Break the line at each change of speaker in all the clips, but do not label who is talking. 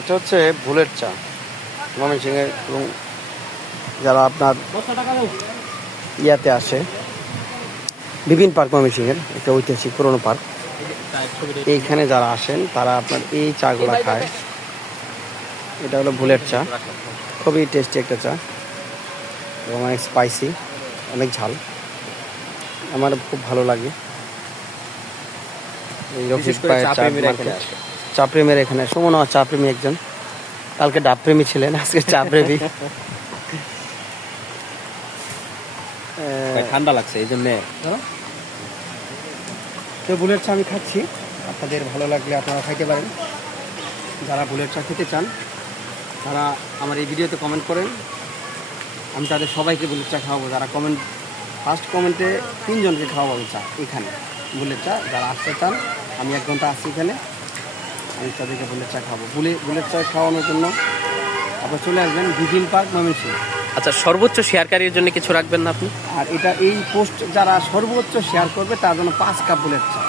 এটা হচ্ছে ভুলের চা ময়মনসিংহের এবং যারা আপনার ইয়াতে আসে বিভিন্ন পার্ক ময়মনসিংহের একটা ঐতিহাসিক পুরনো পার্ক। এইখানে যারা আসেন তারা আপনার এই চাগুলো খায়। এটা হলো ভুলের চা খুবই টেস্টি একটা চা। এবং অনেক স্পাইসি অনেক ঝাল। আমার খুব ভালো লাগে। এই ভাইয়ের
চা
মার্কেট। চা প্রেমের এখানে। সুমন চা প্রেমী একজন। কালকে ডাব প্রেমী ছিলেন আজকে চা প্রেমী
ঠান্ডা লাগছে এই জন্য।
তো বুলেট চা আমি খাচ্ছি। আপনাদের ভালো লাগলে আপনারা খাইতে পারেন। যারা বুলেট চা খেতে চান তারা আমার এই ভিডিওতে কমেন্ট করেন। আমি তাদের সবাইকে বুলেট চা খাওয়াবো। যারা কমেন্ট ফার্স্ট কমেন্টে তিনজনকে খাওয়াবো আমি চা এখানে। বুলেট চা যারা আসতে চান আমি এক ঘণ্টা আসছি এখানে। আমি তাদেরকে বুলেট চা খাওয়াবো বুলে বুলেট চা খাওয়ানোর জন্য আপনার চলে আসবেন বিভিন পার্ক ময়মনসিংহ
আচ্ছা সর্বোচ্চ শেয়ারকারীর জন্য কিছু রাখবেন না আপনি?
আর এটা এই পোস্ট যারা সর্বোচ্চ শেয়ার করবে তার জন্য পাঁচ কাপ বুলেট চা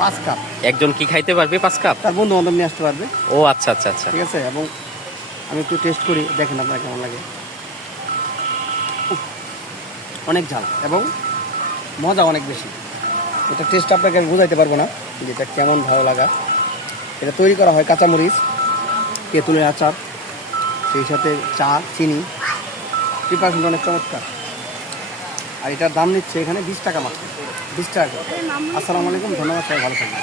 পাঁচ কাপ।
একজন কি খাইতে পারবে পাঁচ কাপ?
তার বন্ধু বান্ধব নিয়ে আসতে পারবে।
ও আচ্ছা আচ্ছা আচ্ছা।
ঠিক আছে? এবং আমি একটু টেস্ট করি দেখেন আপনার কেমন লাগে। অনেক ঝাল এবং মজা অনেক বেশি। এটা টেস্ট আপনাকে আমি বোঝাইতে পারব না যেটা কেমন ভালো লাগা। এটা তৈরি করা হয় কাঁচামরিচ তেঁতুলের আচার সেই সাথে চা চিনি। প্রিপারেশন অনেক চমৎকার। আর এটার দাম নিচ্ছে এখানে বিশ টাকা মাত্র। বিশ টাকা। আসসালামু আলাইকুম ধন্যবাদ সবাই ভালো থাকবেন।